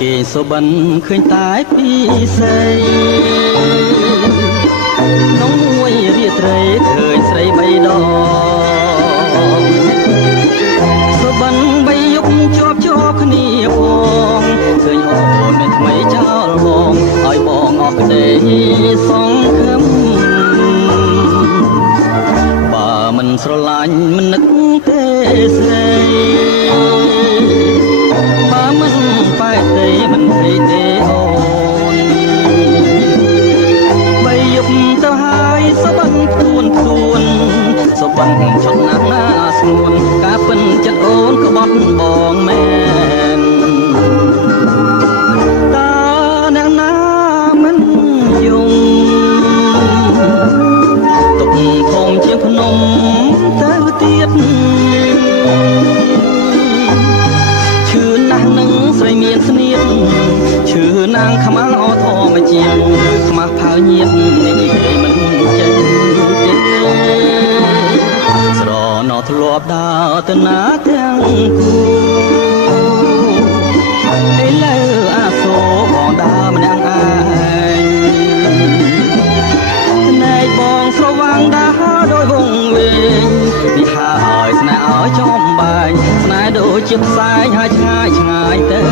គេសុបិនឃើញតែពីស្រីនំមួយរាត្រីឃើញស្រីបីដងសុបិនបីយប់ជាប់គ្នាផងឃើញអូនមានថ្មីចោលបងឲ្យបងអស់ក្តីសង្ឃឹមបើមិនស្រឡាញ់មិននឹកទេស្រីបើមិនបែកទេមិនភ័យទេអូនបីយប់ទៅហើយសុបិនខ្លួនសុបិនឆត់ណាស់ណាស្ងួនការពិនចិត្តអូនក្បត់បងមែនតើអ្នកណាមិនយំទុកធំជាភ្នំទៅទៀតឈឺណាស់នឹងស្រីមានស្នៀតឈឺនាងខ្មាំងអធមជាតិខ្មាស់ផៅញៀតនិយាយមិនចេញទេស្រណោធ្លាប់ដើរទៅណាទាំងគូឥឡូវអាសូរបងដើរម្នាក់ឯងណែបងស្រវាំងដើរដោយវងវែងនេះហើយស្នេហ៍ឲ្យចំបែងស្នេហ៍ដូចជាផ្សែងហើយឆ្ងាយឆ្ងាយទៅ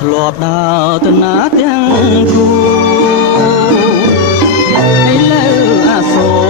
ធ្លាប់ដើរទៅណាទាំងគូឥឡូវអាសូរ